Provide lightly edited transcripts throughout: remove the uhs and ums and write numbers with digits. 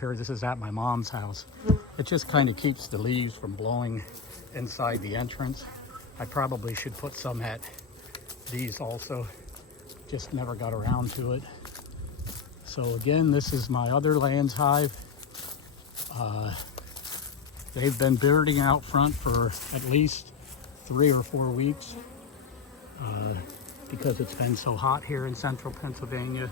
here. This is at my mom's house. It just kind of keeps the leaves from blowing inside the entrance. I probably should put some at these also. Just never got around to it. So again, this is my other Layens hive. They've been birding out front for at least 3 or 4 weeks because it's been so hot here in central Pennsylvania.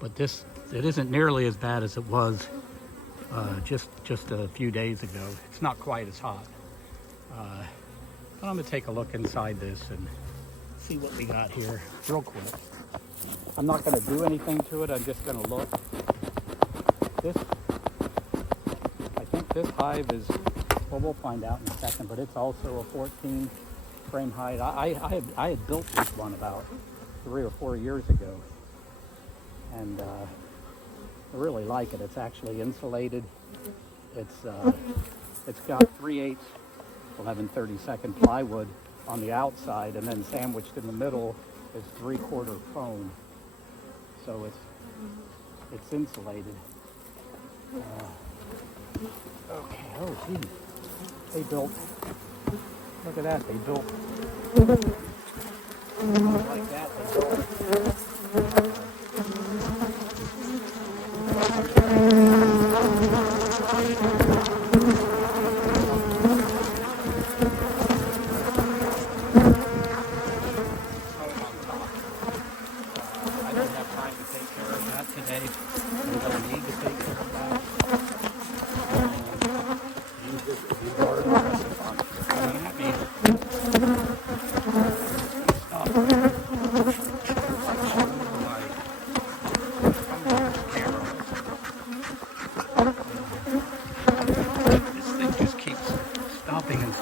But it isn't nearly as bad as it was just a few days ago. It's not quite as hot. But I'm gonna take a look inside this and see what we got here real quick. I'm not gonna do anything to it, I'm just gonna look. I think this hive is, well, we'll find out in a second, but it's also a 14 frame hive. I had built this one about 3 or 4 years ago, and I really like it. It's actually insulated. It's got 3/8 11/32 plywood on the outside, and then sandwiched in the middle is 3/4 foam. So it's insulated. Okay. Oh, geez. They built. Look at that. They built. Like that. They built.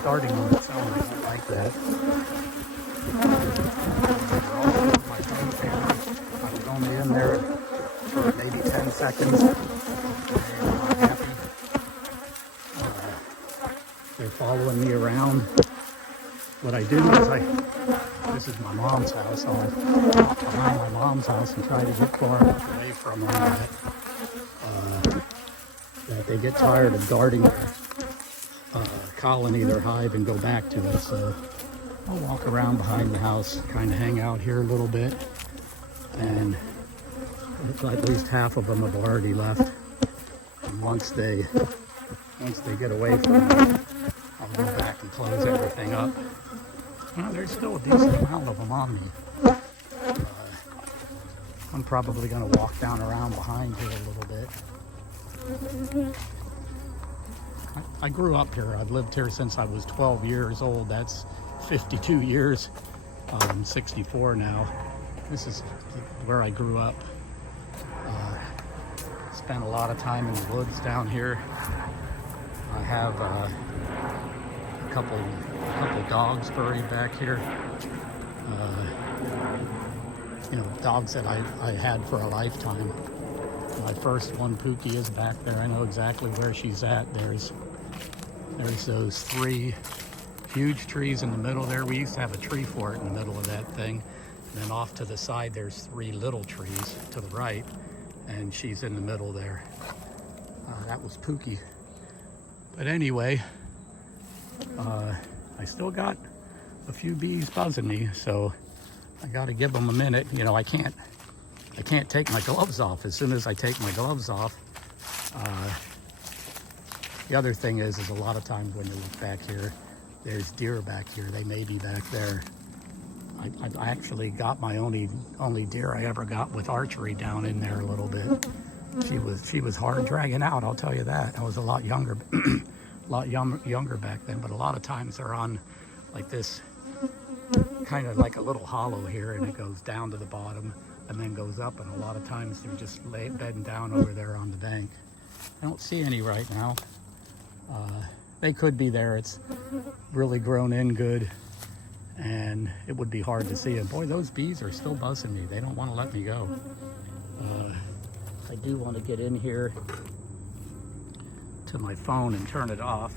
Starting on its own. I don't like that. I was only in there for maybe 10 seconds. They're not happy. They're following me around. What I do is this is my mom's house. I'll walk behind my mom's house and try to get far enough away from them that they get tired of guarding their colony, their hive, and go back to it. So I'll walk around behind the house, kind of hang out here a little bit, and at least half of them have already left. And once they get away from me, I'll go back and close everything up. Well, there's still a decent amount of them on me. I'm probably going to walk down around behind here a little bit. I grew up here. I've lived here since I was 12 years old. That's 52 years. I'm 64 now. This is where I grew up. Spent a lot of time in the woods down here. I have a couple dogs buried back here. Dogs that I had for a lifetime. My first one, Pookie, is back there. I know exactly where she's at. There's those 3 huge trees in the middle there. We used to have a tree fort in the middle of that thing. And then off to the side, there's 3 little trees to the right, and she's in the middle there. That was Pookie. But anyway, I still got a few bees buzzing me, so I got to give them a minute. I can't take my gloves off. As soon as I take my gloves off, the other thing is a lot of times when you look back here, there's deer back here. They may be back there. I actually got my only deer I ever got with archery down in there a little bit. She was hard dragging out, I'll tell you that. I was a lot younger, younger back then. But a lot of times they're on like this, kind of like a little hollow here, and it goes down to the bottom and then goes up. And a lot of times they're just bedding down over there on the bank. I don't see any right now. They could be there. It's really grown in good, and it would be hard to see them. Boy, those bees are still buzzing me. They don't want to let me go. I do want to get in here to my phone and turn it off.